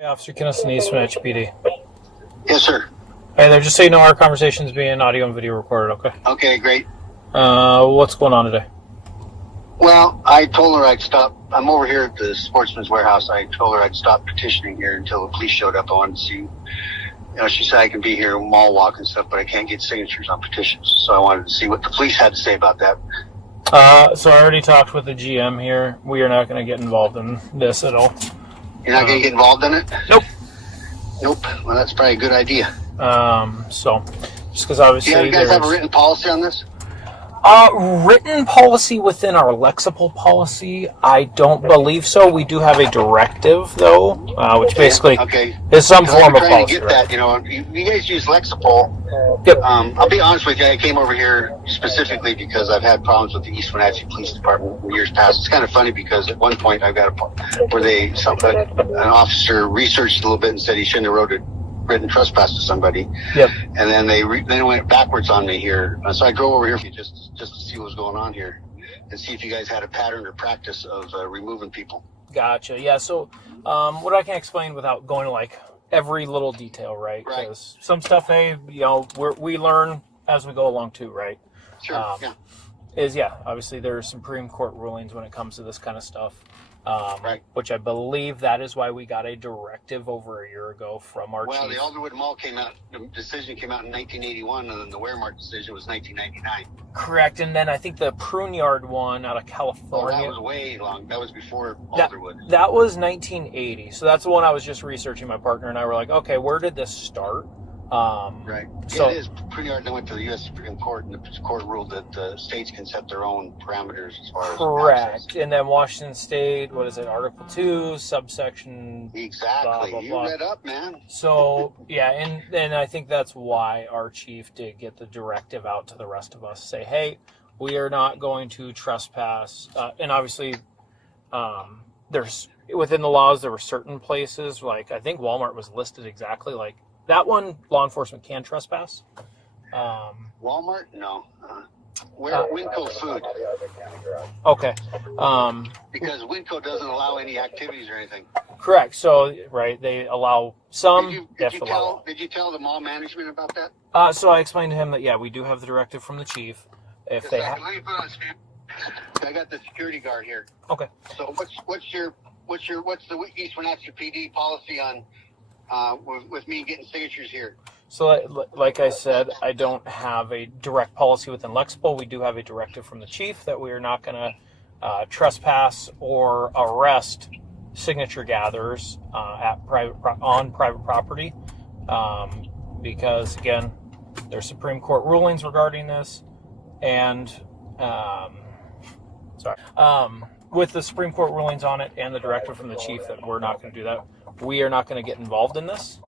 Hey, Officer Kennison, East Wenatchee PD. Yes, sir. Hey there, just so you know, our conversation is being audio and video recorded, okay? Okay, great. What's going on today? Well, I told her I'd stop. I'm over here at the Sportsman's Warehouse. I told her I'd stop petitioning here until the police showed up. I wanted to see, she said I can be here mall walk and stuff, but I can't get signatures on petitions. So I wanted to see what the police had to say about that. So I already talked with the GM here. We are not going to get involved in this at all. You're not going to get involved in it? Nope. Nope. Well, that's probably a good idea. So, just because obviously Do you guys have a written policy on this? Written policy within our lexical policy, I don't believe so. We do have a directive, though, which basically is some form of policy. To get that, you guys use Lexipol. Yep. I'll be honest with you. I came over here specifically because I've had problems with the East Wenatchee Police Department in years past. It's kind of funny because at one point I got where an officer researched a little bit and said he shouldn't have written trespass to somebody. Yep. And then they went backwards on me here. So I drove over here just to see what was going on here and see if you guys had a pattern or practice of removing people. Gotcha. Yeah. So, what I can explain without going to like every little detail, right? Because some stuff, we learn as we go along too, right? Sure. Obviously there are Supreme Court rulings when it comes to this kind of stuff. Which I believe that is why we got a directive over a year ago from our chief. Well, the Alderwood Mall the decision came out in 1981, and then the Wearmart decision was 1999. Correct, and then I think the Prune Yard one out of California. Oh, that was way long. That was before Alderwood. That was 1980, so that's the one I was just researching. My partner and I were like, okay, where did this start? Right. So it is. Prune Yard went to the U.S. Supreme Court, and the court ruled that the states can set their own parameters as far as correct. And then Washington State, what is it? Article 2, subsection. Exactly. Blah, blah, blah. You read up, man. So yeah, and I think that's why our chief did get the directive out to the rest of us. Say, hey, we are not going to trespass. And obviously, there's within the laws there were certain places like I think Walmart was listed exactly like. That one, law enforcement can trespass. Walmart? No. Winco Food. Okay. Because Winco doesn't allow any activities or anything. Correct. So, they allow some. Did you tell the mall management about that? So I explained to him that, we do have the directive from the chief. If they have... I got the security guard here. Okay. So what's the East Wenatchee PD policy on... with me getting signatures here? So, like I said, I don't have a direct policy within Lexipol. We do have a directive from the chief that we are not going to trespass or arrest signature gatherers on private property because, again, there's Supreme Court rulings regarding this, and with the Supreme Court rulings on it and the directive from the chief that we're not going to do that, we are not going to get involved in this.